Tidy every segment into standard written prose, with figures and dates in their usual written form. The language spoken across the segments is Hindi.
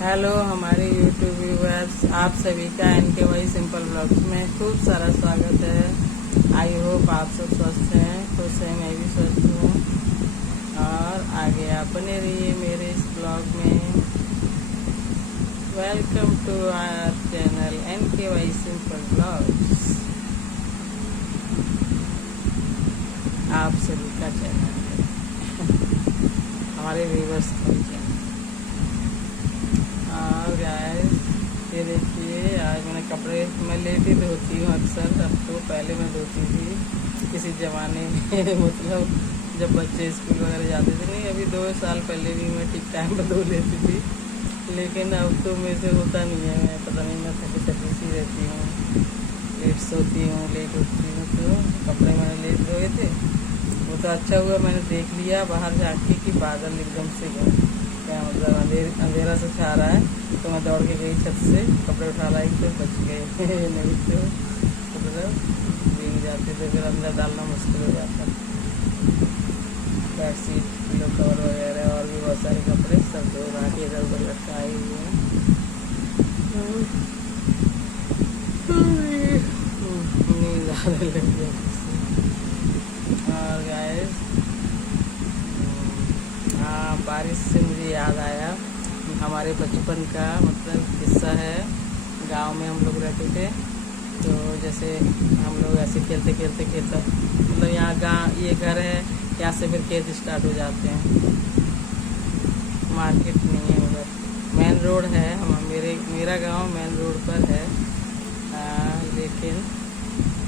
हेलो हमारे यूट्यूब व्यूअर्स, आप सभी का NKY सिंपल ब्लॉग्स में खूब सारा स्वागत है। आई होप आप सब स्वस्थ हैं, खुश हैं, मैं भी स्वस्थ हूँ। और आगे आप बने रहिए मेरे इस ब्लॉग में। Welcome to our channel NKY simple blogs, आप सभी का चैनल है, हमारे व्यूअर्स का चैनल। और गाइस ये देखिए, आज मैंने कपड़े मैं लेट ही धोती हूँ अक्सर। अब तो पहले मैं धोती थी किसी ज़माने में मतलब जब बच्चे स्कूल वगैरह जाते थे। नहीं, अभी 2 साल पहले भी मैं ठीक टाइम पर धो लेती थी, लेकिन अब तो मेरे से होता नहीं है। मैं पता नहीं, मैं थकी थकी सी रहती हूँ, लेट सोती हूँ, लेट उठती हूँ। तो कपड़े मैंने लेट धोए थे। वो तो अच्छा हुआ मैंने देख लिया बाहर जाके कि बादल एकदम से गए, क्या मतलब अंधेरा से छा रहा है। तो मैं दौड़ के गई छत से, कपड़े उठा लाई तो बच गए नहीं तो मतलब भीग जाते थे, फिर अंदर डालना मुश्किल हो जाता। बेड शीट, पिलो कवर वगैरह और भी बहुत सारे कपड़े सब धो रहा के इधर उधर लटकाए हुए हैं। नींद आने लग गई। और गाइस, हाँ, बारिश से मुझे याद आया हमारे बचपन का मतलब किस्सा है। गांव में हम लोग रहते थे, तो जैसे हम लोग ऐसे खेलते खेलते मतलब यहाँ गाँव, ये घर है, यहाँ से फिर खेत स्टार्ट हो जाते हैं। मार्केट नहीं है उधर, मेन रोड है। मेरा गांव मेन रोड पर है, लेकिन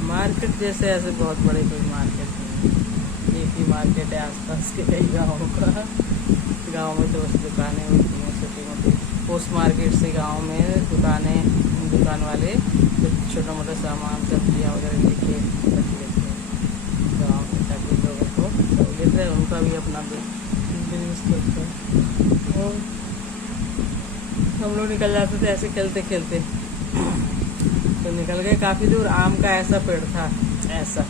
मार्केट जैसे ऐसे बहुत बड़े कोई मार्केट नहीं है। एक ही मार्केट है आसपास के कई गाँवों का। गांव में तो बस दुकानें होती हैं छोटी मोटी। पोस्ट मार्केट से गांव में दुकान वाले तो छोटा मोटा सामान सब्जियाँ वगैरह लेके रख लेते हैं गाँव में, ताकि लोगों को सहूलियत है, उनका भी अपना बिजनेस करते हैं। और हम लोग निकल जाते थे ऐसे खेलते खेलते, तो निकल गए काफ़ी दूर। आम का ऐसा पेड़ था, ऐसा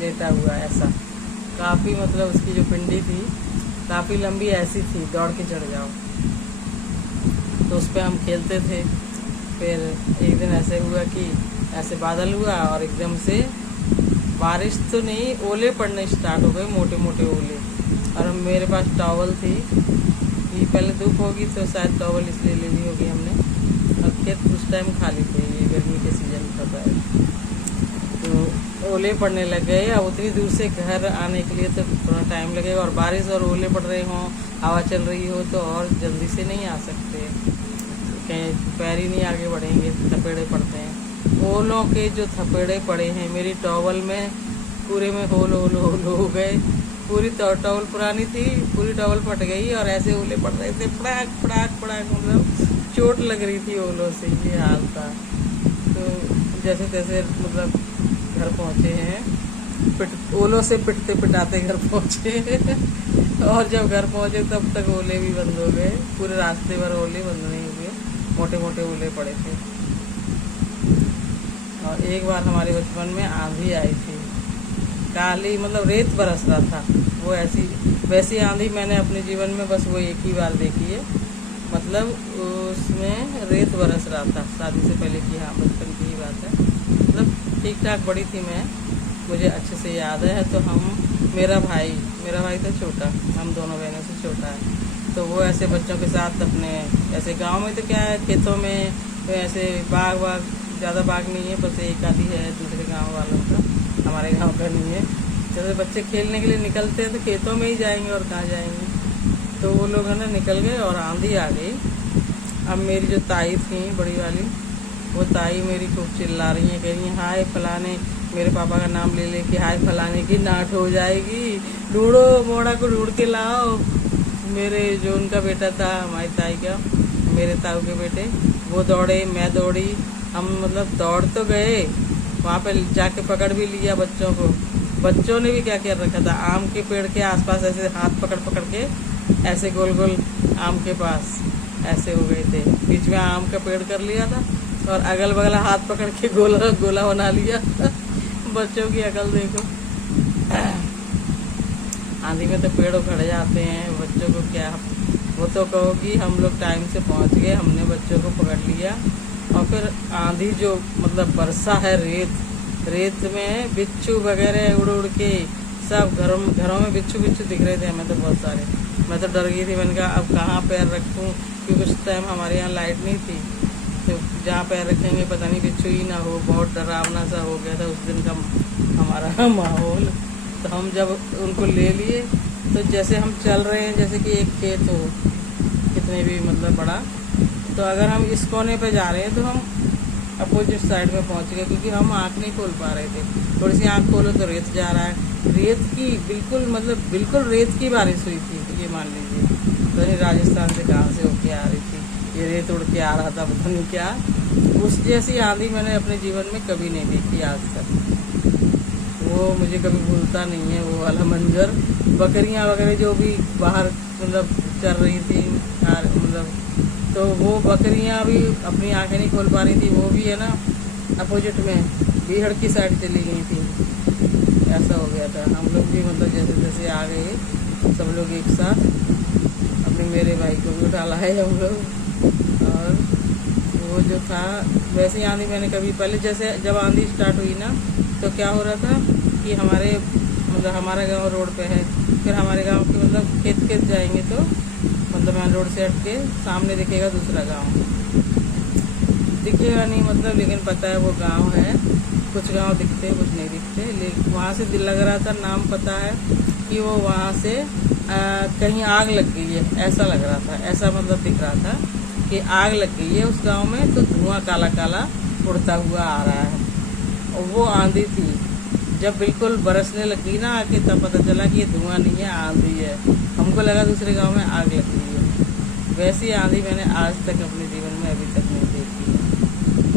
लेटा हुआ, ऐसा काफ़ी मतलब उसकी जो पिंडी थी काफ़ी लंबी ऐसी थी, दौड़ के चढ़ जाओ। तो उस पर हम खेलते थे। फिर एक दिन ऐसे हुआ कि ऐसे बादल हुआ और एकदम से बारिश तो नहीं, ओले पड़ने स्टार्ट हो गए, मोटे मोटे ओले। और मेरे पास टॉवल थी कि पहले धूप होगी तो शायद टॉवल इसलिए ले ली होगी हमने। और खेत उस टाइम खाली थे, ये गर्मी के सीजन था शायद। तो ओले पड़ने लग गए। अब उतनी दूर से घर आने के लिए तो थोड़ा टाइम लगेगा, और बारिश और ओले पड़ रहे हों, हवा चल रही हो, तो और जल्दी से नहीं आ सकते, कहीं पैर ही नहीं आगे बढ़ेंगे, थपेड़े पड़ते हैं। ओलों के जो थपेड़े पड़े हैं मेरी टॉवल में, पूरे में होल होल होल हो गए। पूरी टॉवल पुरानी थी, पूरी टॉवल फट गई और ऐसे ओले पड़ रहे थे, पड़ाक पड़ाक पड़ाक, मतलब चोट लग रही थी ओलों से, ये हाल था। तो जैसे तैसे मतलब घर पहुँचे हैं, ओलों से पिटते पिटाते घर पहुँचे और जब घर पहुँचे तब तक ओले भी बंद हो गए। पूरे रास्ते भर ओले बंद नहीं हुए, मोटे मोटे ओले पड़े थे। और एक बार हमारे बचपन में आंधी आई थी, काली मतलब रेत बरस रहा था। वो वैसी आंधी मैंने अपने जीवन में बस वो एक ही बार देखी है। मतलब उसमें रेत बरस रहा था, शादी से पहले की, हाँ, बचपन की ही बात है। मतलब ठीक ठाक बड़ी थी मैं, मुझे अच्छे से याद है। तो मेरा भाई था छोटा, हम दोनों बहनों से छोटा है। तो वो ऐसे बच्चों के साथ अपने ऐसे गांव में तो क्या है, खेतों में तो ऐसे बाग ज़्यादा बाग नहीं है, बस एक आधी है दूसरे गांव वालों का, हमारे गांव का नहीं है। जैसे बच्चे खेलने के लिए निकलते हैं तो खेतों में ही जाएंगे, और कहाँ जाएंगे। तो वो लोग है ना निकल गए और आंधी आ गई। अब मेरी जो ताई थी बड़ी वाली, वो ताई मेरी खूब चिल्ला रही हैं, कह रही हैं, हाय फलाने, मेरे पापा का नाम ले कि हाय फलाने की नाट हो जाएगी, ढूंढो, मोड़ा को ढूंढ के लाओ। मेरे जो उनका बेटा था, हमारी ताई का, मेरे ताऊ के बेटे, वो दौड़े, मैं दौड़ी, हम मतलब दौड़ तो गए, वहाँ पे जाके पकड़ भी लिया बच्चों को। बच्चों ने भी क्या कर रखा था, आम के पेड़ के आसपास ऐसे हाथ पकड़ पकड़ के ऐसे गोल गोल आम के पास ऐसे हो गए थे, बीच में आम का पेड़ कर लिया था और अगल बगल हाथ पकड़ के गोला गोला बना लिया बच्चों की अकल देखो। आंधी में तो पेड़ उखड़ जाते हैं, बच्चों को क्या वो तो कहो कि हम लोग टाइम से पहुंच गए, हमने बच्चों को पकड़ लिया। और फिर आंधी जो मतलब बरसा है, रेत में बिच्छू वगैरह उड़ उड़ के सब घरों में बिच्छू दिख रहे थे हमें तो बहुत सारे। मैं तो डर गई थी, मैंने कहा अब कहाँ पैर रखूँ, क्योंकि उस टाइम हमारे यहाँ लाइट नहीं थी, तो जहाँ पैर रखेंगे पता नहीं बिच्छू ही ना हो। बहुत डरावना सा हो गया था उस दिन का हमारा माहौल। तो हम जब उनको ले लिए तो जैसे हम चल रहे हैं जैसे कि एक खेत हो कितने भी मतलब बड़ा, तो अगर हम इस कोने पे जा रहे हैं तो हम अपोजिट साइड में पहुंच गए, क्योंकि हम आँख नहीं खोल पा रहे थे। थोड़ी सी आँख खोलो तो रेत जा रहा है, रेत की बिल्कुल रेत की बारिश हुई थी, ये मान लीजिए। तो ये राजस्थान से कहाँ से होके आ रही थी, ये रेत उड़ के आ रहा था, पता नहीं क्या। उस जैसी आंधी मैंने अपने जीवन में कभी नहीं देखी आज तक, वो मुझे कभी भूलता नहीं है वो वाला मंजर। बकरियां वगैरह जो भी बाहर मतलब चल रही थी मतलब, तो वो बकरियां भी अपनी आंखें नहीं खोल पा रही थी, वो भी है ना अपोजिट में बीहड़ की साइड चली गई थी। ऐसा हो गया था। हम लोग भी मतलब जैसे जैसे आ गए सब लोग एक साथ, अपने मेरे भाई को भी उठा लाए हम लोग। और वो जो था वैसे आंधी मैंने कभी पहले, जैसे जब आंधी स्टार्ट हुई ना तो क्या हो रहा था कि हमारा गांव रोड पे है, फिर हमारे गांव के मतलब खेत जाएंगे तो मतलब मेन रोड से हट के सामने दिखेगा दूसरा गांव, दिखेगा नहीं मतलब, लेकिन पता है वो गांव है। कुछ गांव दिखते कुछ नहीं दिखते, लेकिन वहाँ से दिल लग रहा था, नाम पता है कि वो वहाँ से कहीं आग लग गई है, ऐसा लग रहा था, ऐसा मतलब दिख रहा था कि आग लग गई है उस गांव में, तो धुआं काला काला उड़ता हुआ आ रहा है। और वो आंधी थी, जब बिल्कुल बरसने लगी ना आके तब पता चला कि ये धुआं नहीं है, आंधी है। हमको लगा दूसरे गांव में आग लग गई है। वैसी आंधी मैंने आज तक अपने जीवन में अभी तक नहीं देखी।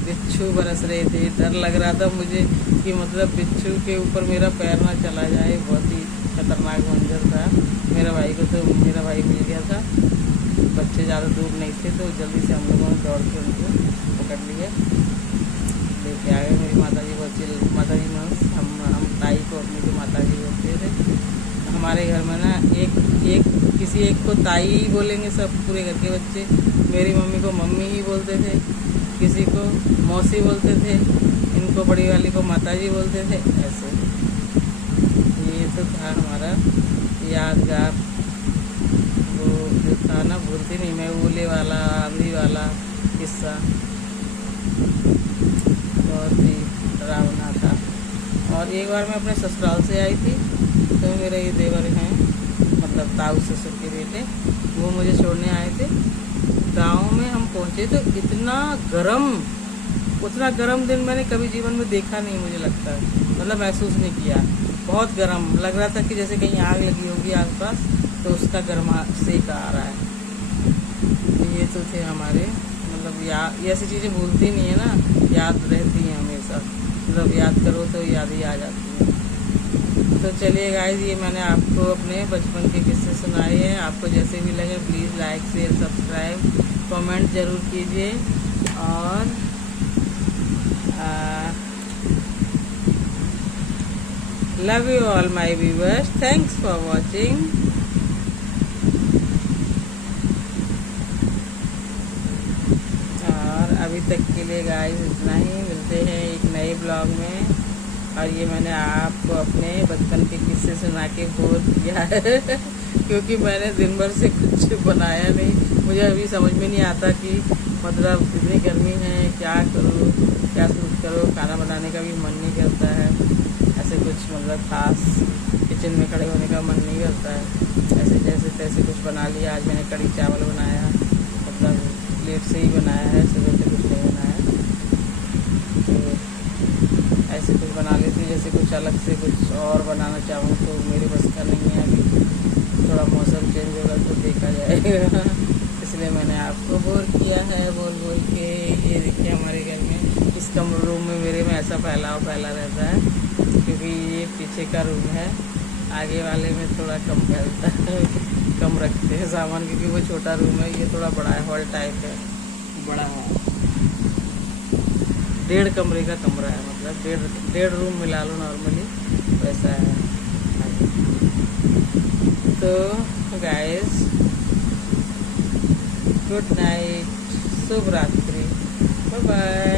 बिच्छू बरस रहे थे, डर लग रहा था मुझे कि मतलब बिच्छू के ऊपर मेरा पैर ना चला जाए, बहुत ही खतरनाक मंजर था। मेरे भाई मिल गया था, बच्चे ज़्यादा दूर नहीं थे, तो जल्दी से हम लोगों ने दौड़ के उनको पकड़ लिए, लेके आ गए। मेरी माता जी मीन्स हम ताई को अपनी जो माता जी बोलते थे। हमारे घर में ना किसी एक को ताई ही बोलेंगे सब, पूरे घर के बच्चे। मेरी मम्मी को मम्मी ही बोलते थे, किसी को मौसी बोलते थे, इनको बड़ी वाली को माता जी बोलते थे, ऐसे। ये तो था हमारा यादगार, वो जो था ना भूलती नहीं मैं, ओले वाला आंधी वाला किस्सा, बहुत ही डरावना था। और एक बार मैं अपने ससुराल से आई थी, तो मेरे ये देवर हैं मतलब ताऊ ससुर के बेटे, वो मुझे छोड़ने आए थे। गांव में हम पहुंचे तो उतना गरम दिन मैंने कभी जीवन में देखा नहीं, मुझे लगता है, मतलब महसूस नहीं किया। बहुत गर्म लग रहा था कि जैसे कहीं आग लगी होगी आसपास, तो उसका गर्मा सेक आ रहा है। ये तो थे हमारे मतलब ये ऐसी चीज़ें भूलती नहीं है ना, याद रहती हैं हमेशा, मतलब याद करो तो याद ही आ जाती है। तो चलिए गाइस, ये मैंने आपको अपने बचपन के किस्से सुनाए हैं। आपको जैसे भी लगे please like share subscribe comment ज़रूर कीजिए। और love you all my viewers, thanks for watching. और अभी तक के लिए गाइस इतना ही, मिलते हैं एक नए ब्लॉग में। और ये मैंने आपको अपने बचपन के किस्से सुना के बोर किया है क्योंकि मैंने दिन भर से कुछ बनाया नहीं, मुझे अभी समझ में नहीं आता कि मतलब इतनी गर्मी है क्या करूँ, क्या शूट करो, खाना बनाने का भी मन नहीं करता है, ऐसे कुछ मतलब खास किचन में खड़े होने का मन नहीं करता है। ऐसे जैसे तैसे कुछ बना लिया। आज मैंने कढ़ी चावल बनाया, मतलब लेट से ही बनाया है, सुबह से कुछ नहीं बनाया। तो ऐसे कुछ बना लेती हूँ, जैसे कुछ अलग से कुछ और बनाना चाहूँ तो मेरे बस का नहीं है। अभी थोड़ा मौसम चेंज होगा तो देखा जाएगा इसलिए मैंने आपको बोर किया है बोल के। ये देखिए हमारे घर में इस रूम में मेरे में ऐसा फैला रहता है, क्योंकि ये पीछे का रूम है, आगे वाले में थोड़ा कम फैलता है कम रखते हैं सामान, क्योंकि वो छोटा रूम है, ये थोड़ा बड़ा है, हॉल टाइप है, बड़ा है। 1.5 कमरे का कमरा है, मतलब डेढ़ रूम मिला लो नॉर्मली, वैसा है। तो गाइस गुड नाइट, शुभ रात्रि, बाय बाय।